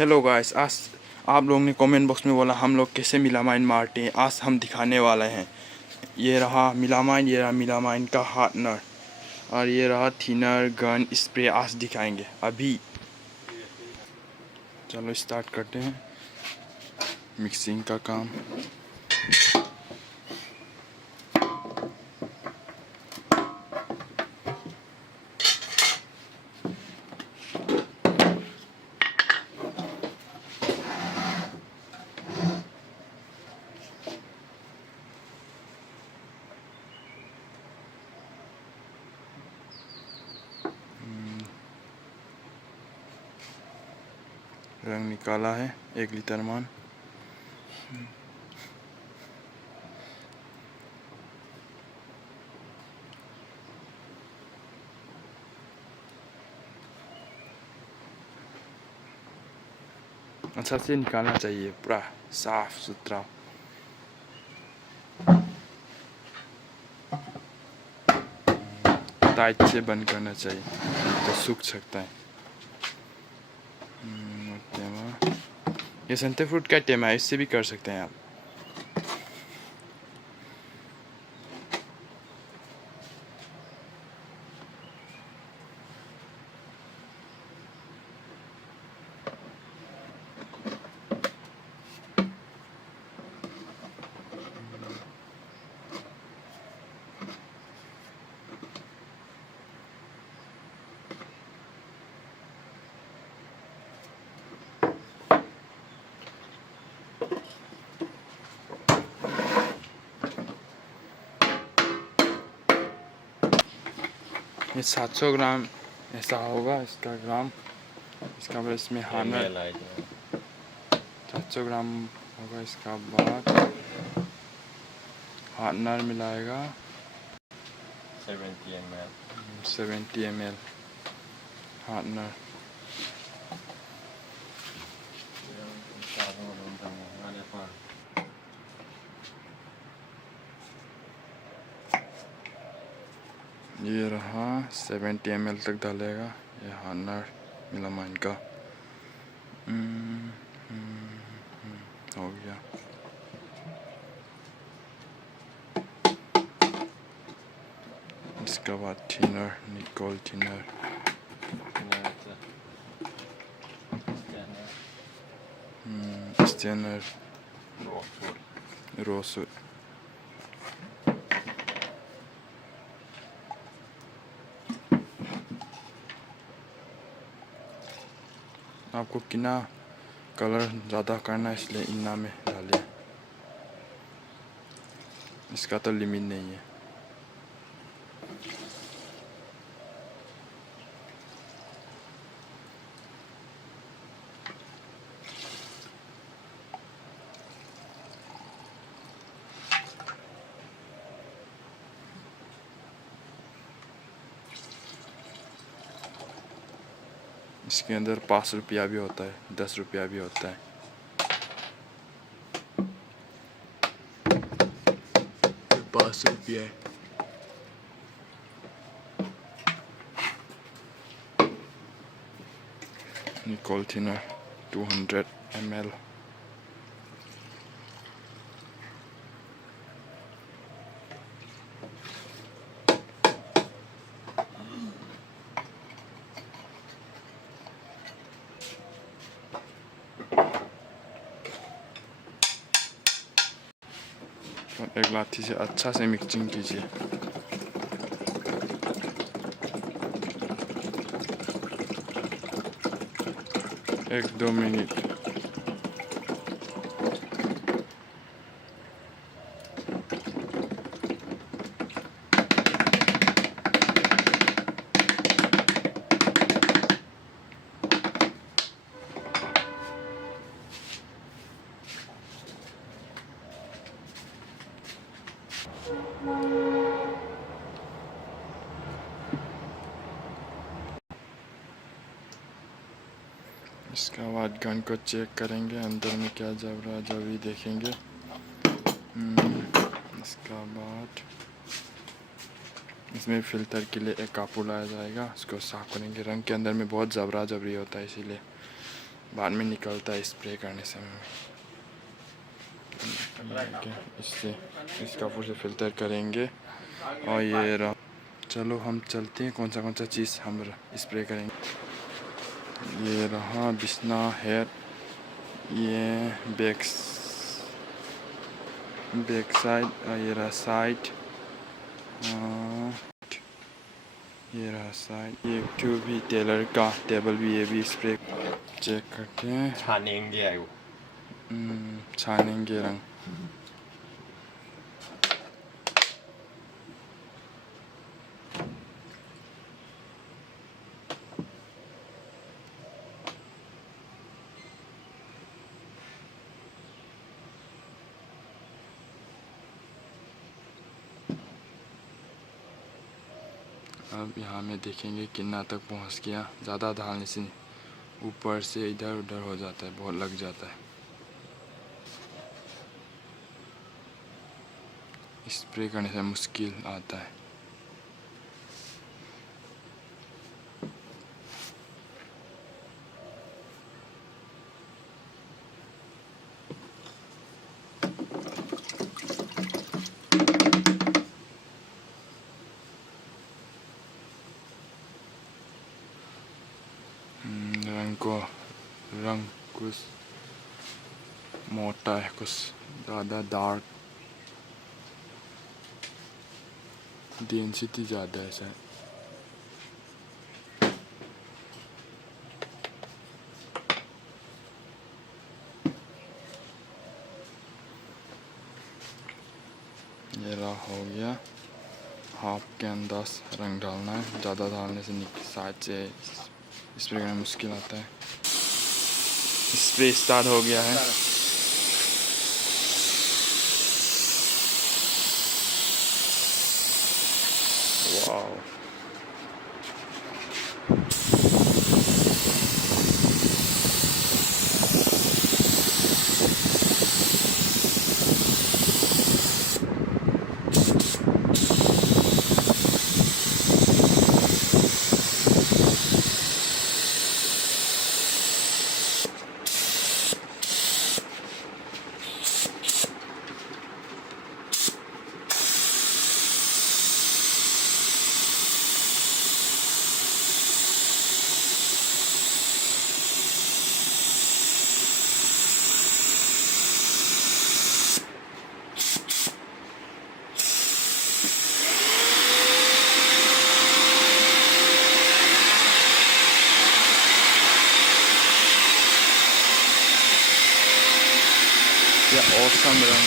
Hello guys, आज आप लोगों ने कमेंट बॉक्स में बोला हम लोग कैसे मिलामाइन मारते हैं। आज हम दिखाने वाले हैं। ये रहा मिलामाइन, ये रहा मिलामाइन का हार्डनर और ये रहा थिनर गन स्प्रे। आज दिखाएंगे अभी। चलो स्टार्ट करते हैं मिक्सिंग का काम। रंग निकाला है 1 लीटर मान। अच्छा से निकालना चाहिए, पूरा साफ सुथरा। टाइट से बंद करना चाहिए तो सूख सकता है। ये संतरे फ्रूट का टेमा है, इससे भी कर सकते हैं आप। ये 700 ग्राम ऐसा होगा इसका ग्राम। इसका बाद इसमें हार्डनर 700 ग्राम होगा। इसका बाद हार्डनर मिलाएगा 70 ml हार्डनर। ये रहा 70 ml तक डालेगा ये हार्डनर मेलामाइन का। हो गया। इसके बाद थिनर, निकोल थिनर, स्टेनर, रोसवुड। आपको कितना कलर ज़्यादा करना है इसलिए इन्ना में डालिए। इसका तो लिमिट नहीं है। इसके अंदर 5 रुपया भी होता है, 10 रुपया भी होता है। ये 5 रुपया है। Nickel thinner 200 ml। एक लाठी से अच्छा से मिक्सिंग कीजिए। एक 2 मिनट। इसका बाद गन को चेक करेंगे, अंदर में क्या जबरा जबरी देखेंगे। इसका बाद इसमें फ़िल्टर के लिए एक कापू लाया जाएगा, उसको साफ करेंगे। रंग के अंदर में बहुत जबरा जबरी होता है, इसीलिए बाद में निकलता है स्प्रे करने समय में। इससे इसका पूरा से फिल्टर करेंगे और ये रहा। चलो हम चलते हैं कौन सा चीज़ हम स्प्रे करेंगे। ये रहा बिस्ना हेयर, ये बैक साइड, ये रहा साइड, ये रहा साइड। ये ट्यूब भी टेलर का टेबल भी, ये भी स्प्रे चेक करते हैं। छानेंगे रंग। अब यहाँ में देखेंगे कितना तक पहुँच गया। ज़्यादा डालने से ऊपर से इधर उधर हो जाता है, बहुत लग जाता है। स्प्रे करने से मुश्किल आता है। रंग कुछ मोटा है, कुछ ज़्यादा डार्क, डेंसिटी ज़्यादा है शायद। ये रहा हो गया। हाफ के अंदर रंग डालना है, ज़्यादा डालने से साइड से स्प्रे करना मुश्किल आता है। स्प्रे स्टार्ट हो गया है। वाओ, क्या ऑसम रंग।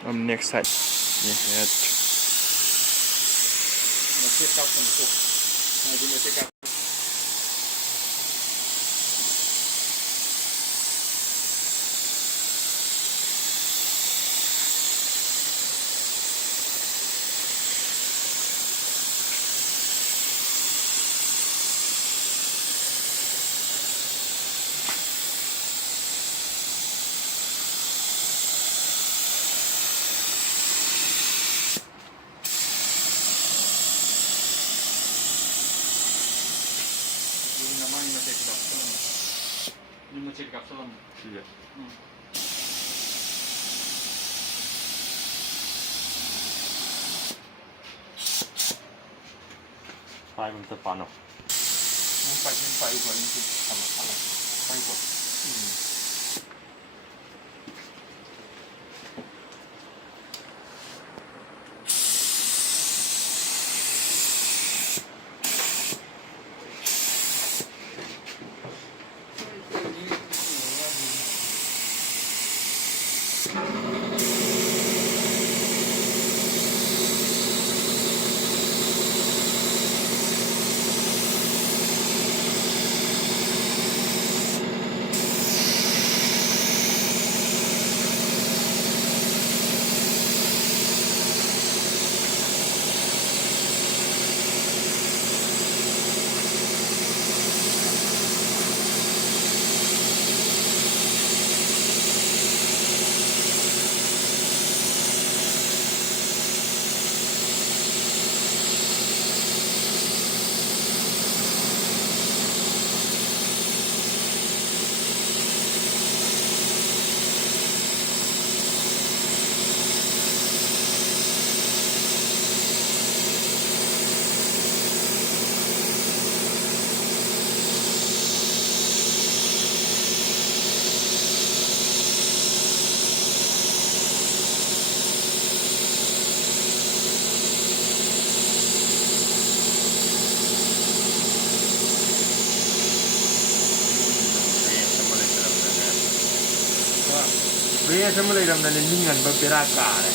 अब नेक्स्ट साइड ये हेड। ठीक है। Five untuk pano. Five gua ini sama sama. Five gua. Pria siamo le gambe nel minion per piracare.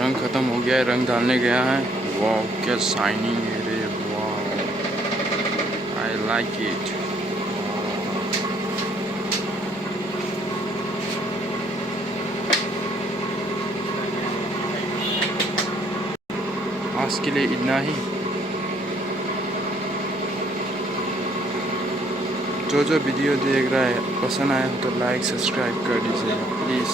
रंग ख़त्म हो गया है, रंग डालने गया है। वाह क्या शाइनिंग है रे, वाह आई लाइक इट। आज के लिए इतना ही। जो वीडियो देख रहा है पसंद आया हो तो लाइक सब्सक्राइब कर दीजिए प्लीज़।